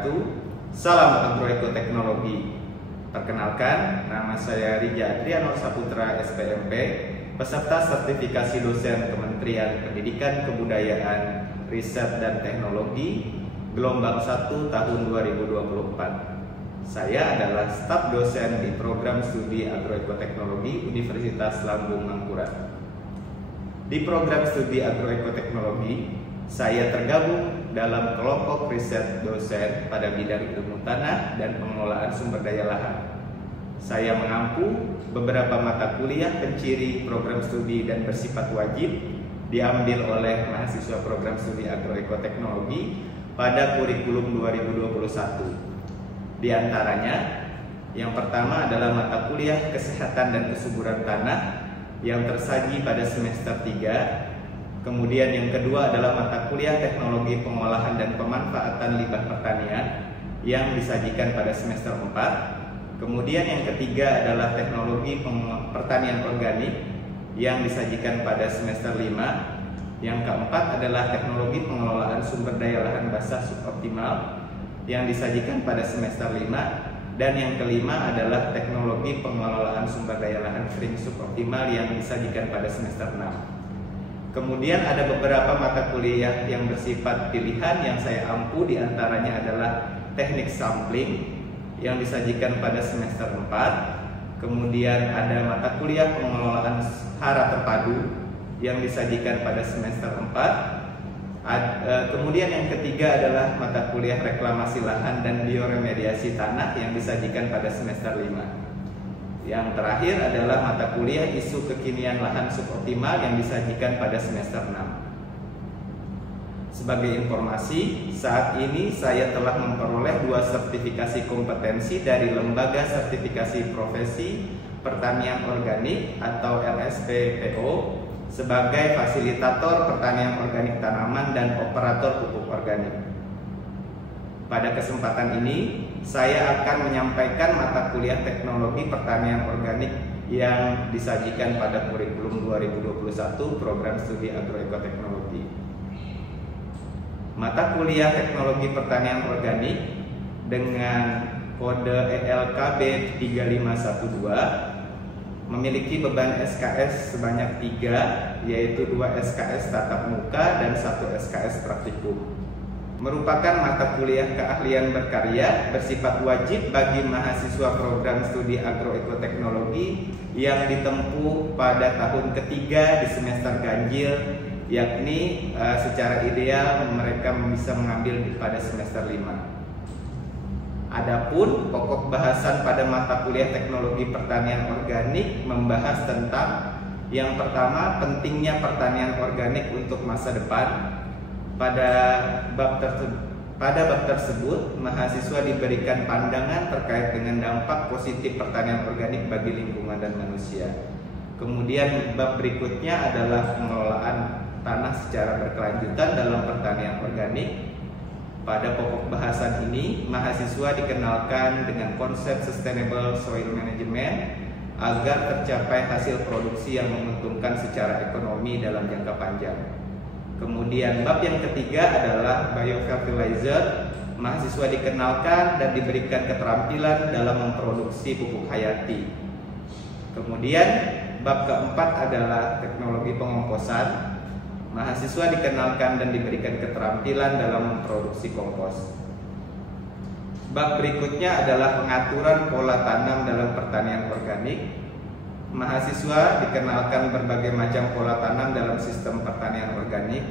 wabarakatuh. Salam agroekoteknologi. Perkenalkan, nama saya Rija Adriano Saputra SPMP, peserta sertifikasi dosen Kementerian Pendidikan Kebudayaan, Riset dan Teknologi gelombang 1 tahun 2024. Saya adalah staf dosen di program studi agroekoteknologi Universitas Lambung Mangkurat. Di program studi agroekoteknologi, saya tergabung dalam kelompok riset dosen pada bidang ilmu tanah dan pengelolaan sumber daya lahan. Saya mengampu beberapa mata kuliah penciri program studi dan bersifat wajib diambil oleh mahasiswa program studi agroekoteknologi pada kurikulum 2021. Di antaranya, yang pertama adalah mata kuliah kesehatan dan kesuburan tanah yang tersaji pada semester 3. Kemudian yang kedua adalah mata kuliah teknologi pengolahan dan pemanfaatan limbah pertanian yang disajikan pada semester 4. Kemudian yang ketiga adalah teknologi pertanian organik yang disajikan pada semester 5. Yang keempat adalah teknologi pengelolaan sumber daya lahan basah suboptimal yang disajikan pada semester 5. Dan yang kelima adalah teknologi pengelolaan sumber daya lahan kering suboptimal yang disajikan pada semester 6. Kemudian ada beberapa mata kuliah yang bersifat pilihan yang saya ampu, diantaranya adalah teknik sampling yang disajikan pada semester 4. Kemudian ada mata kuliah pengelolaan hara terpadu yang disajikan pada semester 4. Kemudian yang ketiga adalah mata kuliah reklamasi lahan dan bioremediasi tanah yang disajikan pada semester 5. Yang terakhir adalah mata kuliah isu kekinian lahan suboptimal yang disajikan pada semester 6. Sebagai informasi, saat ini saya telah memperoleh 2 sertifikasi kompetensi dari Lembaga Sertifikasi Profesi Pertanian Organik atau LSPPO sebagai fasilitator pertanian organik tanaman dan operator pupuk organik. Pada kesempatan ini, saya akan menyampaikan mata kuliah teknologi pertanian organik yang disajikan pada kurikulum 2021 program studi agroekoteknologi. Mata kuliah teknologi pertanian organik dengan kode ELKB 3512 memiliki beban SKS sebanyak 3, yaitu 2 SKS tatap muka dan 1 SKS praktikum. Merupakan mata kuliah keahlian berkarya bersifat wajib bagi mahasiswa program studi agroekoteknologi yang ditempuh pada tahun ketiga di semester ganjil, yakni secara ideal mereka bisa mengambil pada semester 5. Adapun pokok bahasan pada mata kuliah teknologi pertanian organik membahas tentang yang pertama, pentingnya pertanian organik untuk masa depan. Pada bab tersebut, mahasiswa diberikan pandangan terkait dengan dampak positif pertanian organik bagi lingkungan dan manusia. Kemudian bab berikutnya adalah pengelolaan tanah secara berkelanjutan dalam pertanian organik. Pada pokok bahasan ini, mahasiswa dikenalkan dengan konsep sustainable soil management agar tercapai hasil produksi yang menguntungkan secara ekonomi dalam jangka panjang. Kemudian bab yang ketiga adalah biofertilizer. Mahasiswa dikenalkan dan diberikan keterampilan dalam memproduksi pupuk hayati. Kemudian bab keempat adalah teknologi pengomposan. Mahasiswa dikenalkan dan diberikan keterampilan dalam memproduksi kompos. Bab berikutnya adalah pengaturan pola tanam dalam pertanian organik. Mahasiswa dikenalkan berbagai macam pola tanam dalam sistem pertanian organik.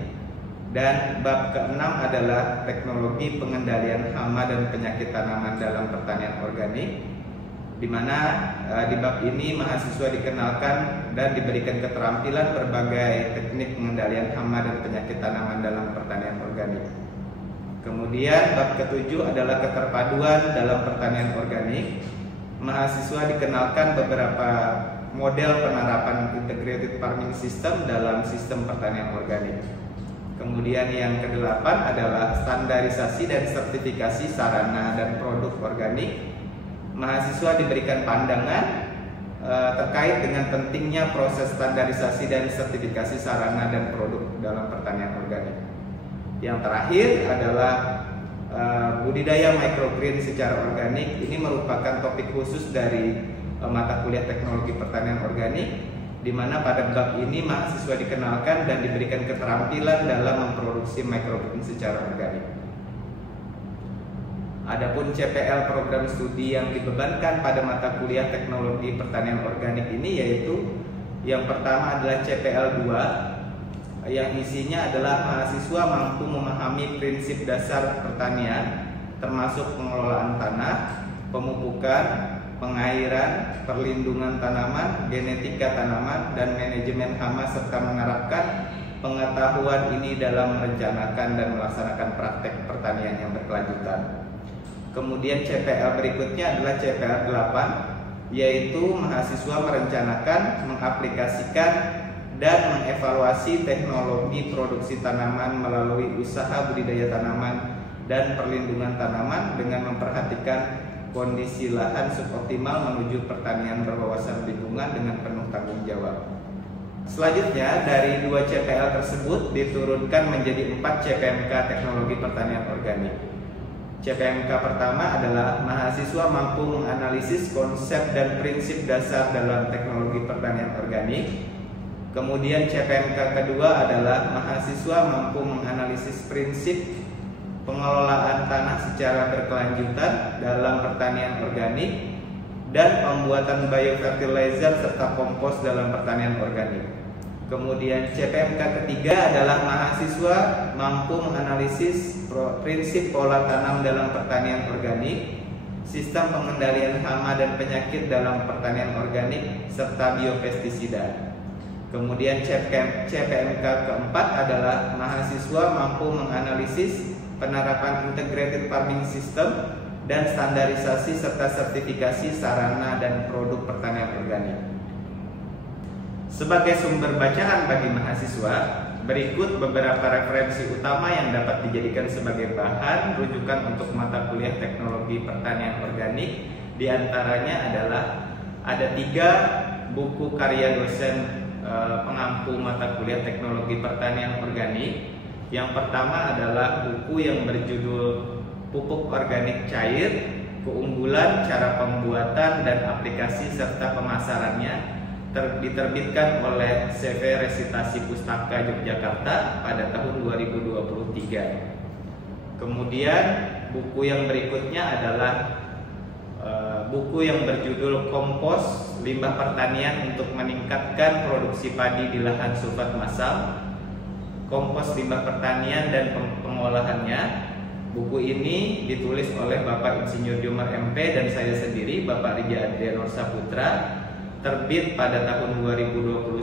Dan bab keenam adalah teknologi pengendalian hama dan penyakit tanaman dalam pertanian organik, di mana di bab ini mahasiswa dikenalkan dan diberikan keterampilan berbagai teknik pengendalian hama dan penyakit tanaman dalam pertanian organik. Kemudian bab ketujuh adalah keterpaduan dalam pertanian organik. Mahasiswa dikenalkan beberapa model penerapan integrated farming system dalam sistem pertanian organik. Kemudian yang ke-8 adalah standarisasi dan sertifikasi sarana dan produk organik. Mahasiswa diberikan pandangan terkait dengan pentingnya proses standarisasi dan sertifikasi sarana dan produk dalam pertanian organik. Yang terakhir adalah budidaya microgreen secara organik. Ini merupakan topik khusus dari mata kuliah teknologi pertanian organik, di mana pada bab ini mahasiswa dikenalkan dan diberikan keterampilan dalam memproduksi microgreen secara organik. Adapun CPL program studi yang dibebankan pada mata kuliah teknologi pertanian organik ini yaitu yang pertama adalah CPL 2 yang isinya adalah mahasiswa mampu memahami prinsip dasar pertanian termasuk pengelolaan tanah, pemupukan, pengairan, perlindungan tanaman, genetika tanaman, dan manajemen hama serta menerapkan pengetahuan ini dalam merencanakan dan melaksanakan praktek pertanian yang berkelanjutan. Kemudian CPL berikutnya adalah CPL 8, yaitu mahasiswa merencanakan, mengaplikasikan, dan mengevaluasi teknologi produksi tanaman melalui usaha budidaya tanaman dan perlindungan tanaman dengan memperhatikan kondisi lahan suboptimal menuju pertanian berwawasan lingkungan dengan penuh tanggung jawab. Selanjutnya, dari 2 CPL tersebut diturunkan menjadi 4 CPMK teknologi pertanian organik. CPMK pertama adalah mahasiswa mampu menganalisis konsep dan prinsip dasar dalam teknologi pertanian organik. Kemudian CPMK kedua adalah mahasiswa mampu menganalisis prinsip pengelolaan tanah secara berkelanjutan dalam pertanian organik dan pembuatan biofertilizer serta kompos dalam pertanian organik. Kemudian CPMK ketiga adalah mahasiswa mampu menganalisis prinsip pola tanam dalam pertanian organik, sistem pengendalian hama dan penyakit dalam pertanian organik, serta biopestisida. Kemudian CPMK keempat adalah mahasiswa mampu menganalisis penerapan integrated farming system dan standarisasi serta sertifikasi sarana dan produk pertanian organik. Sebagai sumber bacaan bagi mahasiswa, berikut beberapa referensi utama yang dapat dijadikan sebagai bahan rujukan untuk mata kuliah teknologi pertanian organik. Di antaranya adalah ada 3 buku karya dosen pengampu mata kuliah teknologi pertanian organik. Yang pertama adalah buku yang berjudul Pupuk Organik Cair, Keunggulan, Cara Pembuatan, dan Aplikasi serta Pemasarannya, diterbitkan oleh CV Resitasi Pustaka Yogyakarta pada tahun 2023. Kemudian buku yang berikutnya adalah buku yang berjudul Kompos, Limbah Pertanian untuk Meningkatkan Produksi Padi di Lahan Sulfat Massal, Kompos Limbah Pertanian dan Pengolahannya. Buku ini ditulis oleh Bapak Insinyur Jomar MP dan saya sendiri, Bapak Rija Adrianur Saputra, terbit pada tahun 2021,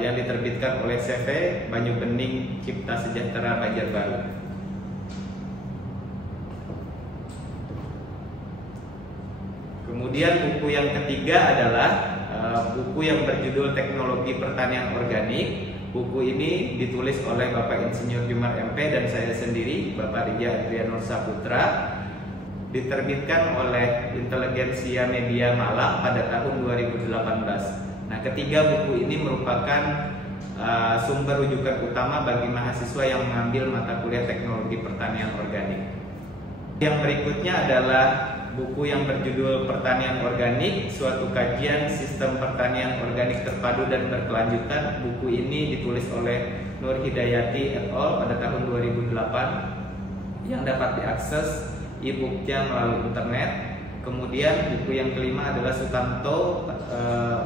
yang diterbitkan oleh CV Banyu Bening Cipta Sejahtera Banjarbaru. Kemudian buku yang ketiga adalah buku yang berjudul Teknologi Pertanian Organik. Buku ini ditulis oleh Bapak Insinyur Jomar MP dan saya sendiri, Bapak Rija Adrianur Saputra, diterbitkan oleh Inteligensia Media Malang pada tahun 2018. Nah, ketiga buku ini merupakan sumber rujukan utama bagi mahasiswa yang mengambil mata kuliah teknologi pertanian organik. Yang berikutnya adalah buku yang berjudul Pertanian Organik, Suatu Kajian Sistem Pertanian Organik Terpadu dan Berkelanjutan. Buku ini ditulis oleh Nur Hidayati et al. Pada tahun 2008 yang dapat diakses e-booknya melalui internet. Kemudian buku yang kelima adalah Sutanto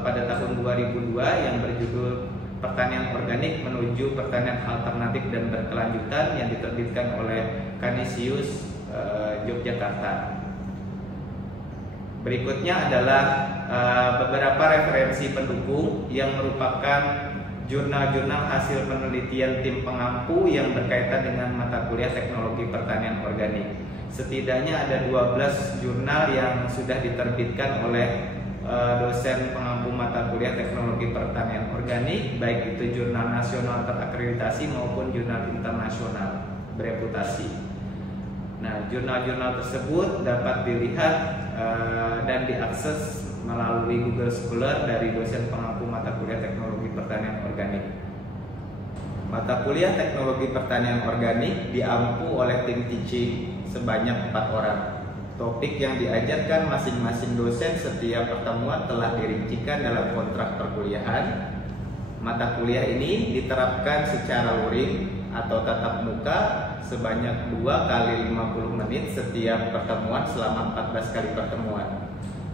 pada tahun 2002 yang berjudul Pertanian Organik Menuju Pertanian Alternatif dan Berkelanjutan yang diterbitkan oleh Canisius Yogyakarta. Berikutnya adalah beberapa referensi pendukung yang merupakan jurnal-jurnal hasil penelitian tim pengampu yang berkaitan dengan mata kuliah teknologi pertanian organik. Setidaknya ada 12 jurnal yang sudah diterbitkan oleh dosen pengampu mata kuliah teknologi pertanian organik, baik itu jurnal nasional terakreditasi maupun jurnal internasional bereputasi. Nah, jurnal-jurnal tersebut dapat dilihat dan diakses melalui Google Scholar dari dosen pengampu mata kuliah teknologi pertanian organik. Mata kuliah Teknologi Pertanian Organik diampu oleh tim teaching sebanyak 4 orang. Topik yang diajarkan masing-masing dosen setiap pertemuan telah dirincikan dalam kontrak perkuliahan. Mata kuliah ini diterapkan secara luring atau tatap muka sebanyak 2 kali 50 menit setiap pertemuan selama 14 kali pertemuan.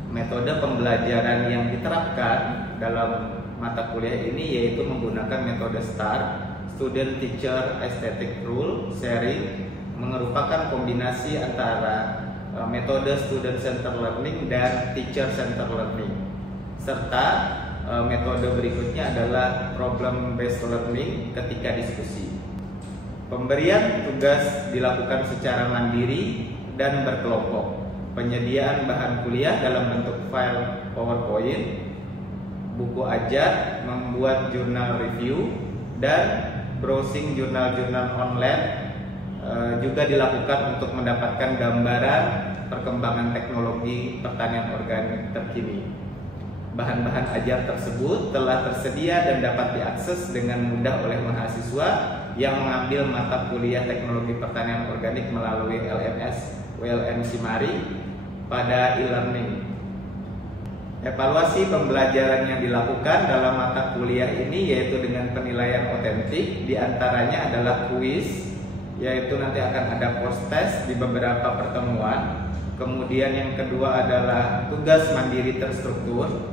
Metode pembelajaran yang diterapkan dalam mata kuliah ini yaitu menggunakan metode STAR, Student Teacher Aesthetic Rule Sharing, merupakan kombinasi antara metode Student Center Learning dan Teacher Center Learning. Serta metode berikutnya adalah Problem Based Learning ketika diskusi. Pemberian tugas dilakukan secara mandiri dan berkelompok. Penyediaan bahan kuliah dalam bentuk file PowerPoint, buku ajar, membuat jurnal review, dan browsing jurnal-jurnal online juga dilakukan untuk mendapatkan gambaran perkembangan teknologi pertanian organik terkini. Bahan-bahan ajar tersebut telah tersedia dan dapat diakses dengan mudah oleh mahasiswa yang mengambil mata kuliah Teknologi Pertanian Organik melalui LMS ULN Simari pada e-learning. Evaluasi pembelajaran yang dilakukan dalam mata kuliah ini yaitu dengan penilaian otentik, diantaranya adalah kuis, yaitu nanti akan ada post test di beberapa pertemuan. Kemudian yang kedua adalah tugas mandiri terstruktur.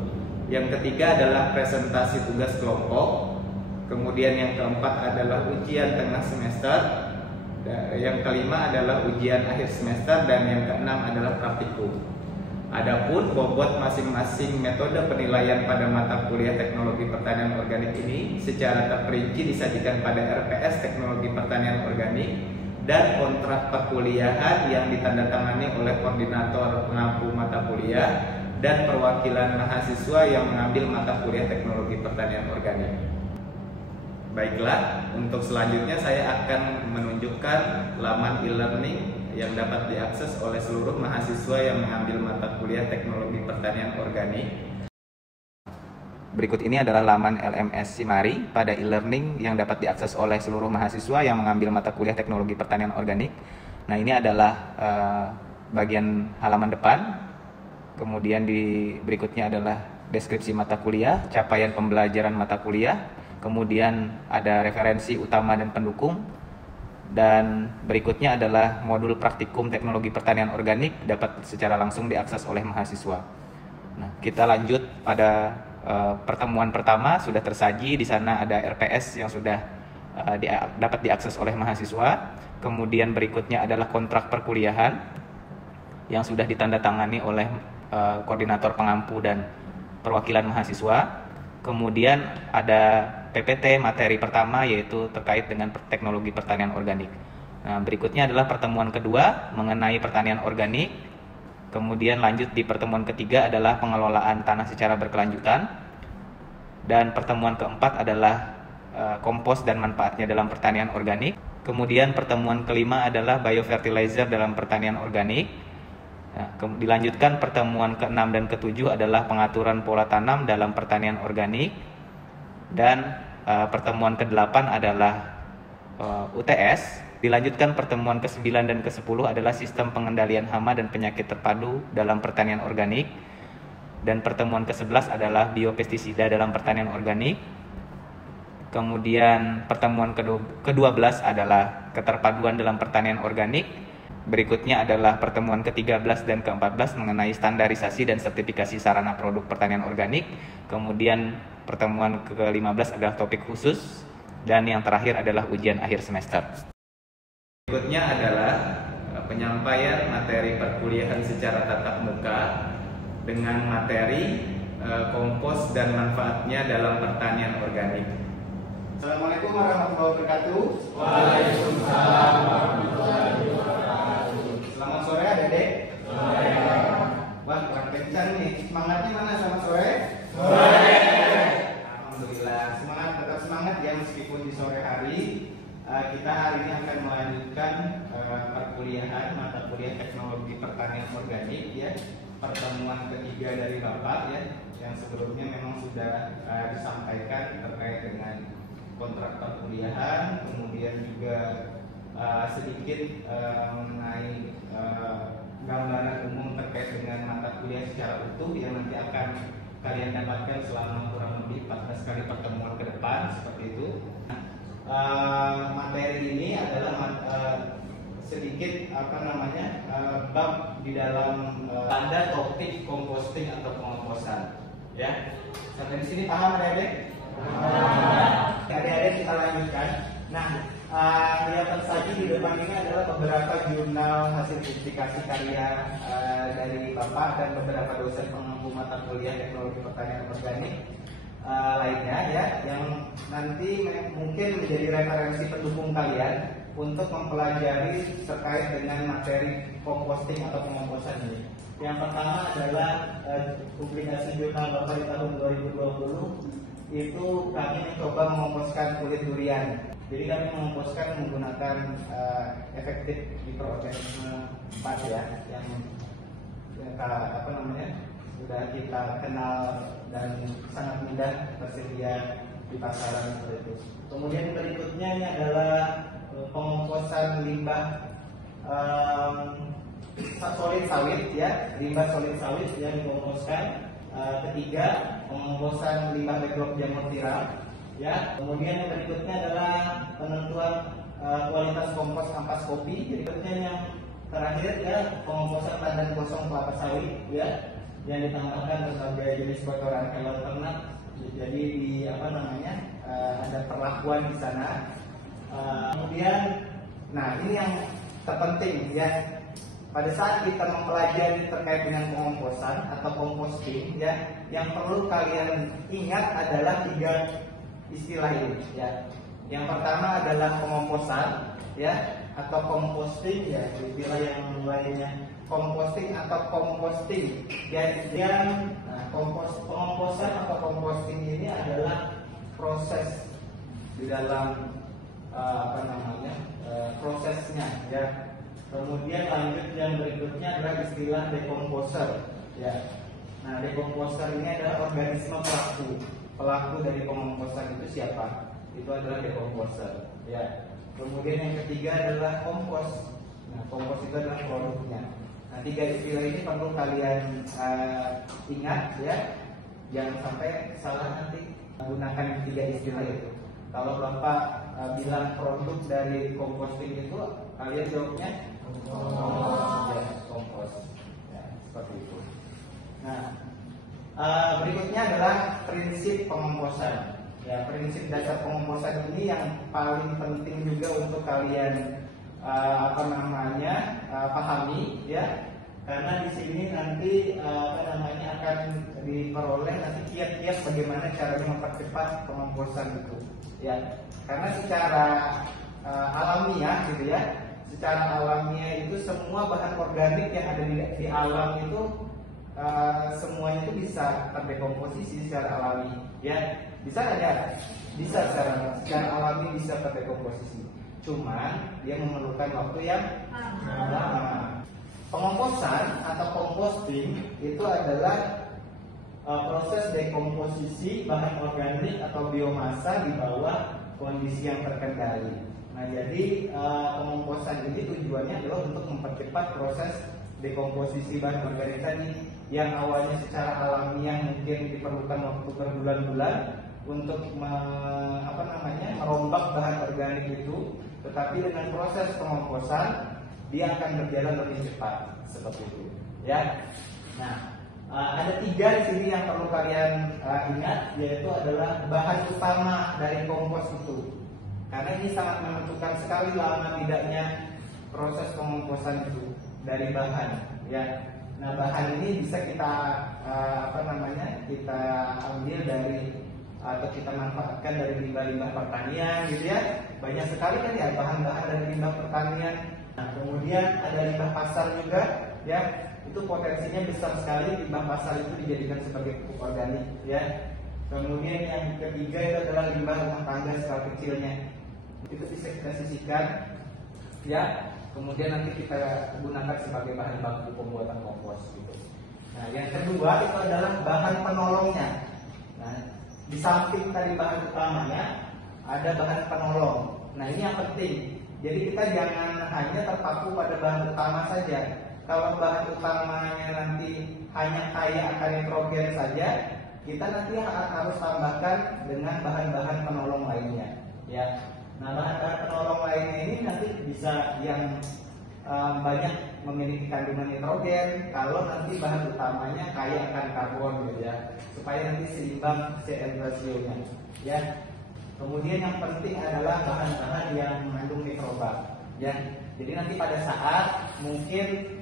Yang ketiga adalah presentasi tugas kelompok. Kemudian yang keempat adalah ujian tengah semester. Yang kelima adalah ujian akhir semester, dan yang keenam adalah praktikum. Adapun bobot masing-masing metode penilaian pada mata kuliah Teknologi Pertanian Organik ini secara terperinci disajikan pada RPS Teknologi Pertanian Organik dan kontrak perkuliahan yang ditandatangani oleh koordinator pengampu mata kuliah dan perwakilan mahasiswa yang mengambil mata kuliah Teknologi Pertanian Organik. Baiklah, untuk selanjutnya saya akan menunjukkan laman e-learning yang dapat diakses oleh seluruh mahasiswa yang mengambil mata kuliah Teknologi Pertanian Organik. Berikut ini adalah laman LMS Simari pada e-learning yang dapat diakses oleh seluruh mahasiswa yang mengambil mata kuliah Teknologi Pertanian Organik. Nah, ini adalah bagian halaman depan. Kemudian berikutnya adalah deskripsi mata kuliah, capaian pembelajaran mata kuliah, kemudian ada referensi utama dan pendukung, dan berikutnya adalah modul praktikum Teknologi Pertanian Organik dapat secara langsung diakses oleh mahasiswa. Nah, kita lanjut pada pertemuan pertama. Sudah tersaji di sana ada RPS yang sudah dapat diakses oleh mahasiswa. Kemudian berikutnya adalah kontrak perkuliahan yang sudah ditandatangani oleh koordinator pengampu dan perwakilan mahasiswa. Kemudian ada PPT materi pertama yaitu terkait dengan teknologi pertanian organik. Nah, berikutnya adalah pertemuan kedua mengenai pertanian organik. Kemudian lanjut di pertemuan ketiga adalah pengelolaan tanah secara berkelanjutan. Dan pertemuan keempat adalah kompos dan manfaatnya dalam pertanian organik. Kemudian pertemuan kelima adalah biofertilizer dalam pertanian organik. Nah, dilanjutkan pertemuan ke-6 dan ke-7 adalah pengaturan pola tanam dalam pertanian organik. Dan pertemuan ke-8 adalah UTS. Dilanjutkan pertemuan ke-9 dan ke-10 adalah sistem pengendalian hama dan penyakit terpadu dalam pertanian organik. Dan pertemuan ke-11 adalah biopestisida dalam pertanian organik. Kemudian pertemuan ke-12 adalah keterpaduan dalam pertanian organik. Berikutnya adalah pertemuan ke-13 dan ke-14 mengenai standarisasi dan sertifikasi sarana produk pertanian organik. Kemudian pertemuan ke-15 adalah topik khusus, dan yang terakhir adalah ujian akhir semester. Berikutnya adalah penyampaian materi perkuliahan secara tatap muka dengan materi kompos dan manfaatnya dalam pertanian organik. Assalamualaikum warahmatullahi wabarakatuh. Waalaikumsalam warahmatullahi wabarakatuh. Selamat sore adik-adik. Sore. Wah, kurang kencang nih. Semangatnya mana selamat sore? Sore. Alhamdulillah. Semangat, tetap semangat ya meskipun di sore hari. Kita hari ini akan melanjutkan perkuliahan mata kuliah teknologi pertanian organik ya. Pertemuan ketiga dari Bapak ya, yang sebelumnya memang sudah disampaikan terkait dengan kontrak perkuliahan perkuliahan, kemudian juga sedikit mengenai gambaran umum terkait dengan mata kuliah secara utuh yang nanti akan kalian dapatkan selama kurang lebih 14 kali pertemuan ke depan seperti itu. Materi ini adalah sedikit bab di dalam tanda topik composting atau pengomposan. Ya, sampai di sini paham adik-adik? Adik-adik kita lanjutkan. Nah, kelihatan saja di depan ini adalah beberapa jurnal hasil publikasi karya dari Bapak dan beberapa dosen pengampu mata kuliah teknologi pertanian organik lainnya ya, yang nanti mungkin menjadi referensi pendukung kalian untuk mempelajari terkait dengan materi composting atau pengomposan ini. Yang pertama adalah publikasi jurnal Bapak di tahun 2020, itu kami mencoba mengomposkan kulit durian. Jadi kami mengomposkan menggunakan efektif mikroorganisme 4 ya, yang sudah kita kenal dan sangat mudah tersedia di pasaran seperti itu. Kemudian berikutnya ini adalah pengomposan limbah solid sawit ya, limbah solid sawit yang dikomposkan. Ketiga, pengomposan limbah backlog jamur tiram ya. Kemudian yang berikutnya adalah penentuan kualitas kompos ampas kopi. Berikutnya yang terakhir ya, pengomposan tandan kosong kelapa sawit ya, yang ditambahkan berbagai jenis kotoran hewan ternak. Jadi ada perlakuan di sana. Kemudian, nah ini yang terpenting ya. Pada saat kita mempelajari terkait dengan pengomposan atau composting ya, yang perlu kalian ingat adalah 3 istilah ini ya. Yang pertama adalah pengomposan ya, atau composting ya, istilah yang lainnya composting atau composting ya. Pengomposan atau composting ini adalah proses di dalam prosesnya ya. Kemudian lanjut yang berikutnya adalah istilah decomposer ya. Nah, decomposer ini adalah organisme pelaku dari pengomposan itu siapa? Itu adalah decomposer ya. Kemudian yang ketiga adalah kompos. Nah, kompos itu adalah produknya. Nah, 3 istilah ini perlu kalian ingat ya. Jangan sampai salah nanti gunakan 3 istilah itu. Kalau Bapak bilang produk dari composting itu, kalian jawabnya kompos ya, seperti itu. Nah, berikutnya adalah prinsip pengomposan ya. Prinsip dasar pengomposan ini yang paling penting juga untuk kalian pahami ya, karena di sini nanti akan diperoleh nanti kiat-kiat bagaimana caranya mempercepat pengomposan itu ya. Karena secara alamiah gitu ya, secara alamiah itu semua bahan organik yang ada di alam itu semuanya itu bisa terdekomposisi secara alami ya. Bisa nggak ya? Bisa, secara alami bisa terdekomposisi. Cuman dia memerlukan waktu yang lama. Pengomposan atau composting itu adalah proses dekomposisi bahan organik atau biomasa di bawah kondisi yang terkendali. Nah, jadi pengomposan ini tujuannya adalah untuk mempercepat proses dekomposisi bahan organik tadi yang awalnya secara alamiah mungkin diperlukan waktu berbulan-bulan untuk merombak bahan organik itu, tetapi dengan proses pengomposan dia akan berjalan lebih cepat seperti itu ya. Nah, ada 3 di sini yang perlu kalian ingat, yaitu adalah bahan utama dari kompos itu, karena ini sangat menentukan sekali lama tidaknya proses pengomposan itu dari bahan ya. Nah, bahan ini bisa kita kita ambil dari atau kita manfaatkan dari limbah-limbah pertanian gitu ya. Banyak sekali kan ya bahan-bahan dari limbah pertanian. Nah, kemudian ada limbah pasar juga ya. Itu potensinya besar sekali limbah pasar itu dijadikan sebagai pupuk organik ya. Kemudian yang ketiga itu adalah limbah rumah tangga skala kecilnya. Itu bisa kita sisihkan ya. Kemudian nanti kita gunakan sebagai bahan baku pembuatan kompos gitu. Nah, yang kedua itu adalah bahan penolongnya. Nah, di samping tadi bahan utamanya ada bahan penolong. Nah, ini yang penting. Jadi kita jangan hanya terpaku pada bahan utama saja. Kalau bahan utamanya nanti hanya kaya akan nitrogen saja, kita nanti harus tambahkan dengan bahan-bahan penolong lainnya, ya. Nah, bahan-bahan penolong lainnya ini nanti bisa yang banyak memiliki kandungan nitrogen. Kalau nanti bahan utamanya kaya akan karbon, gitu ya, supaya nanti seimbang CN rasionya, ya. Kemudian yang penting adalah bahan-bahan yang mengandung mikroba, ya. Jadi nanti pada saat mungkin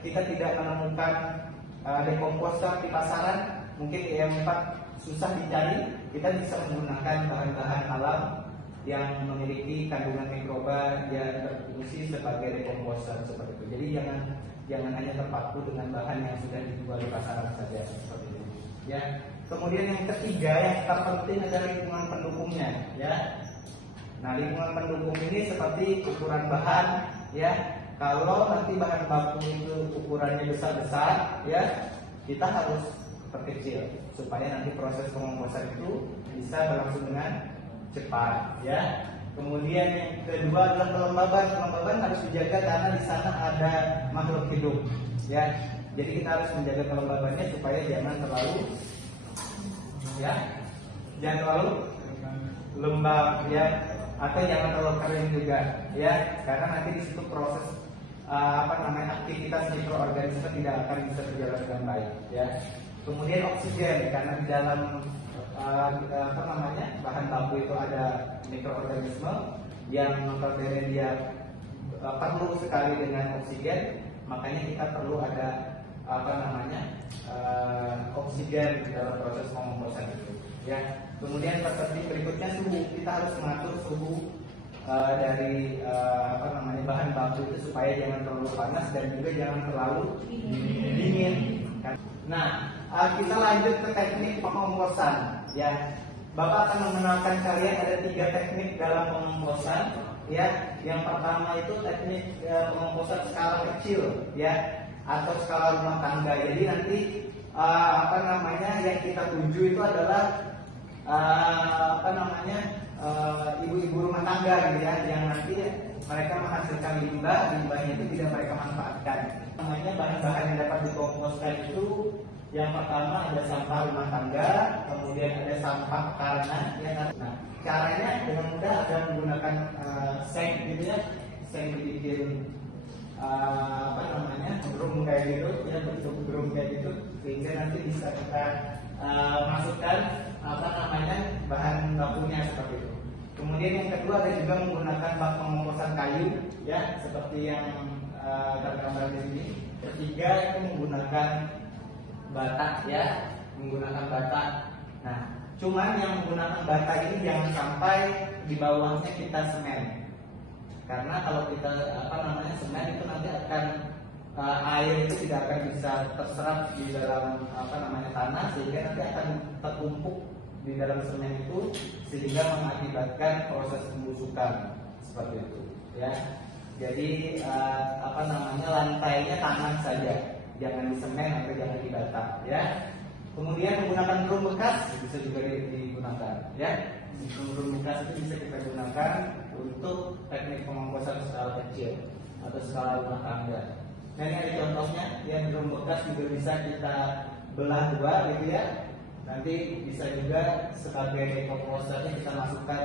kita tidak menemukan dekomposer di pasaran, mungkin EM4 susah dicari, kita bisa menggunakan bahan-bahan alam yang memiliki kandungan mikroba yang berfungsi sebagai dekomposer seperti itu. Jadi jangan hanya terpaku dengan bahan yang sudah dijual di pasaran saja seperti itu, ya. Kemudian yang ketiga yang terpenting adalah lingkungan pendukungnya, ya. Nah, lingkungan pendukung ini seperti ukuran bahan, ya. Kalau nanti bahan baku itu ukurannya besar-besar, ya, kita harus perkecil supaya nanti proses pengomposan itu bisa berlangsung dengan cepat, ya. Kemudian yang kedua adalah kelembaban. Kelembaban harus dijaga karena di sana ada makhluk hidup, ya. Jadi kita harus menjaga kelembabannya supaya jangan terlalu lembab, ya, atau jangan terlalu kering juga, ya, karena nanti di situ proses aktivitas mikroorganisme tidak akan bisa berjalan dengan baik, ya. Kemudian oksigen, karena di dalam bahan baku itu ada mikroorganisme yang notabene dia perlu sekali dengan oksigen, makanya kita perlu ada oksigen di dalam proses pengomposan itu, ya. Kemudian terpenting berikutnya suhu, kita harus mengatur suhu dari bahan baku itu supaya jangan terlalu panas dan juga jangan terlalu dingin. Nah, kita lanjut ke teknik pengomposan, ya. Bapak akan mengenalkan kalian ada 3 teknik dalam pengomposan, ya. Yang pertama itu teknik pengomposan skala kecil, ya, atau skala rumah tangga. Jadi nanti yang kita tuju itu adalah ibu-ibu rumah tangga, gitu ya, yang nanti mereka menghasilkan limbahnya itu tidak mereka manfaatkan. Namanya bahan-bahan yang dapat dikomposkan itu yang pertama ada sampah rumah tangga, kemudian ada sampah makanan, ya. Nah, caranya dengan mudah ada menggunakan seng, gitu ya, seng dibikin drum kayak gitu, ya, bentuk drum kayak gitu, sehingga nanti bisa kita masukkan bahan bakunya seperti itu. Kemudian yang kedua ada juga menggunakan bak pengomposan kayu, ya, seperti yang tergambar di sini. Ketiga itu menggunakan bata, ya, menggunakan bata. Nah, cuman yang menggunakan bata ini jangan sampai di bawahnya kita semen, karena kalau kita semen itu nanti akan air itu tidak akan bisa terserap di dalam tanah, sehingga nanti akan tertumpuk di dalam semen itu sehingga mengakibatkan proses pembusukan seperti itu, ya. Jadi lantainya tanah saja, jangan di semen atau jangan di bata, ya. Kemudian menggunakan drum bekas bisa juga digunakan, ya. Drum bekas itu bisa kita gunakan untuk teknik pengomposan skala kecil atau skala rumah tangga. Nah, ini ada contohnya, ya. Drum bekas juga bisa kita belah dua, gitu ya. Nanti bisa juga sebagai komposernya kita masukkan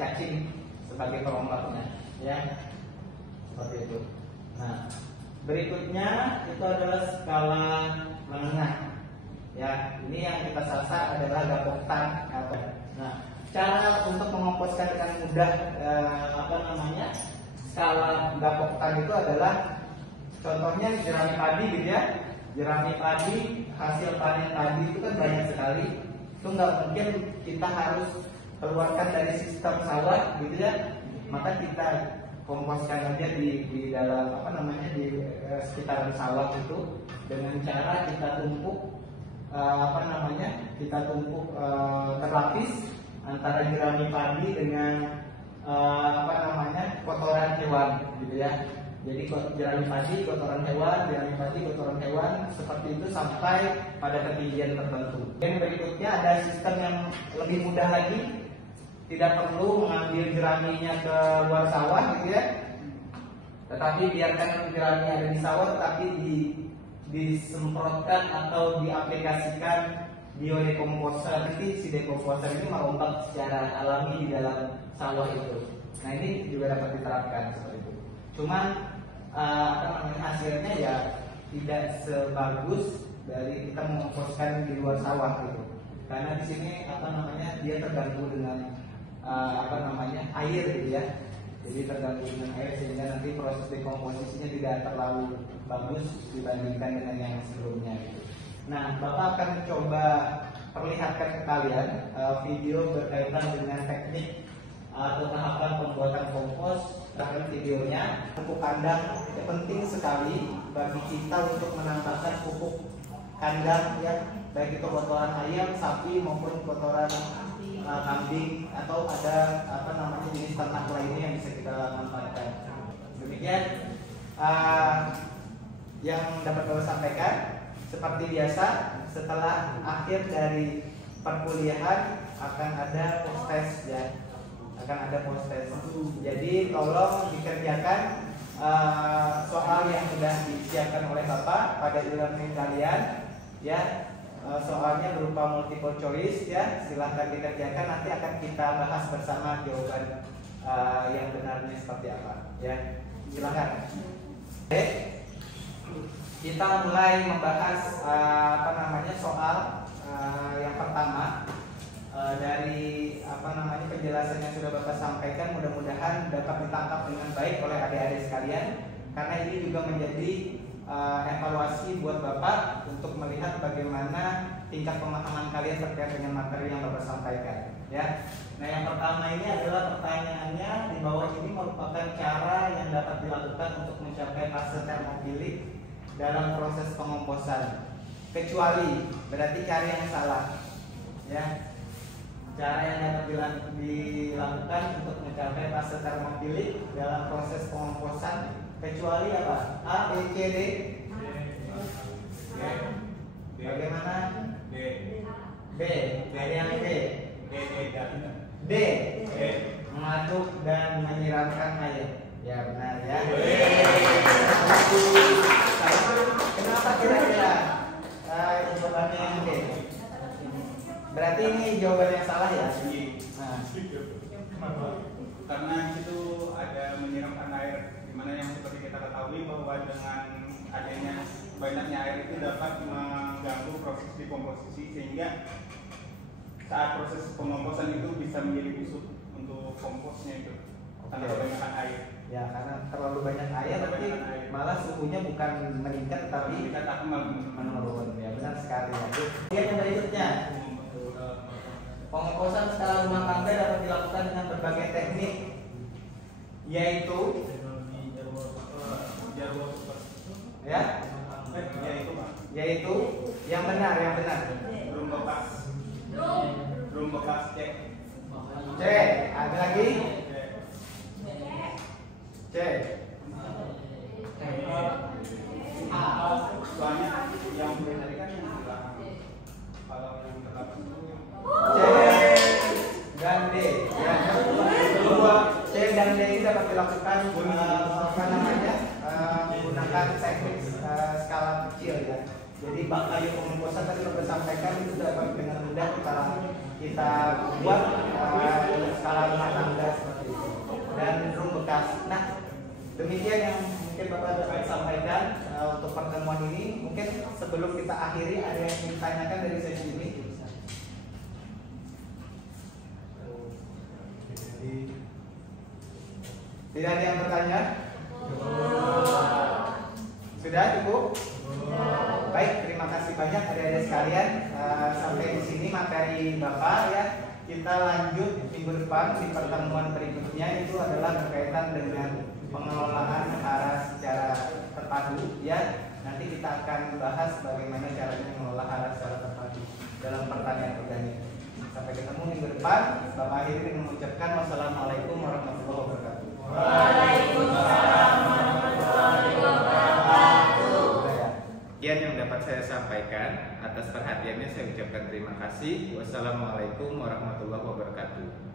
cacing sebagai perombaknya, ya, seperti itu. Nah, berikutnya itu adalah skala menengah, ya. Ini yang kita sasar adalah gapoktan. Nah, cara untuk mengomposkan dengan mudah skala gapoktan itu adalah contohnya jerami padi, gitu ya. Jerami padi, hasil panen padi itu kan banyak sekali. Itu nggak mungkin kita harus keluarkan dari sistem sawah, gitu ya. Maka kita komposkan aja di dalam di sekitaran sawah itu dengan cara kita tumpuk terlapis antara jerami padi dengan kotoran hewan, gitu ya. Jadi jerami padi, kotoran hewan, jerami padi, kotoran hewan, seperti itu sampai pada ketinggian tertentu. Yang berikutnya ada sistem yang lebih mudah lagi, tidak perlu mengambil jeraminya ke luar sawah gitu ya, tetapi biarkan jerami ada di sawah, tetapi disemprotkan atau diaplikasikan biodekomposer. Nanti si dekomposer ini merombak secara alami di dalam sawah itu. Nah ini juga dapat diterapkan seperti itu. Cuman hasilnya ya tidak sebagus dari kita mengkomposkan di luar sawah gitu. Karena di sini dia terganggu dengan air gitu ya. Jadi terganggu dengan air sehingga nanti proses dekomposisinya tidak terlalu bagus dibandingkan dengan yang sebelumnya gitu. Nah, Bapak akan coba perlihatkan ke kalian video berkaitan dengan teknik atau tahapan pembuatan kompos. Dalam videonya, pupuk kandang penting sekali bagi kita untuk menambahkan pupuk kandang ya, baik itu kotoran ayam, sapi maupun kotoran kambing atau ada jenis ternak lainnya yang bisa kita manfaatkan. Demikian yang dapat saya sampaikan. Seperti biasa, setelah akhir dari perkuliahan akan ada post test ya, Jadi tolong dikerjakan soal yang sudah disiapkan oleh Bapak pada e-learning kalian ya. Soalnya berupa multiple choice ya, silahkan dikerjakan. Nanti akan kita bahas bersama jawaban yang benarnya seperti apa ya. Silahkan. Oke, kita mulai membahas soal yang pertama dari penjelasan yang sudah Bapak sampaikan. Mudah-mudahan dapat ditangkap dengan baik oleh adik-adik sekalian, karena ini juga menjadi evaluasi buat Bapak untuk melihat bagaimana tingkat pemahaman kalian terkait dengan materi yang Bapak sampaikan ya. Nah, yang pertama ini adalah pertanyaannya di bawah ini merupakan cara yang dapat dilakukan untuk mencapai fase termofilik dalam proses pengomposan. Kecuali berarti cara yang salah ya. Cara yang dapat dilakukan untuk mencapai fase termofilik dalam proses pengomposan kecuali apa? A, B, C, D. Bagaimana? B. Ada yang B. D. Mengaduk dan menyiramkan air. Ya benar ya. Kenapa kira-kira jawabannya yang D? Berarti ini jawaban yang salah ya? Nah. Karena itu ada menyiramkan air, dimana yang seperti kita ketahui bahwa dengan adanya banyaknya air itu dapat mengganggu proses dekomposisi, sehingga saat proses pengomposan itu bisa menjadi busuk untuk komposnya itu karena kebanyakan air. Ya, karena terlalu banyak air tapi malah suhunya bukan meningkat tapi menurun. Ya benar sekali. Kemudian yang berikutnya, pengomposan skala rumah tangga dapat dilakukan dengan berbagai teknik, yaitu yang benar. Drum bekas cek. C. Ada lagi? C. Soalnya yang tadi kan yang di belakang. Kalau yang terdapat itu C dan D. Ya. C dan D ini dapat dilakukan menggunakan teknik skala kecil ya. Jadi bak kayu pengomposan tadi sudah sampaikan itu dapat dengan mudah kita buat skala rumah tangga seperti itu. Dan drum bekas. Nah, demikian yang mungkin Bapak dapat sampaikan untuk pertemuan ini. Mungkin sebelum kita akhiri ada yang ingin ditanyakan dari sesi ini. Tidak ada yang bertanya? Sudah cukup? Baik, terima kasih banyak adik-adik sekalian. Sampai di sini materi Bapak ya. Kita lanjut minggu depan di pertemuan berikutnya, itu adalah berkaitan dengan pengelolaan hara secara terpadu ya. Nanti kita akan bahas bagaimana caranya mengelola hara secara terpadu dalam pertanian organik. Sampai ketemu minggu depan. Bapak akhiri dengan mengucapkan wassalamualaikum warahmatullahi wabarakatuh. Waalaikumsalam warahmatullahi wabarakatuh. Sekian yang dapat saya sampaikan. Atas perhatiannya saya ucapkan terima kasih. Wassalamualaikum warahmatullahi wabarakatuh.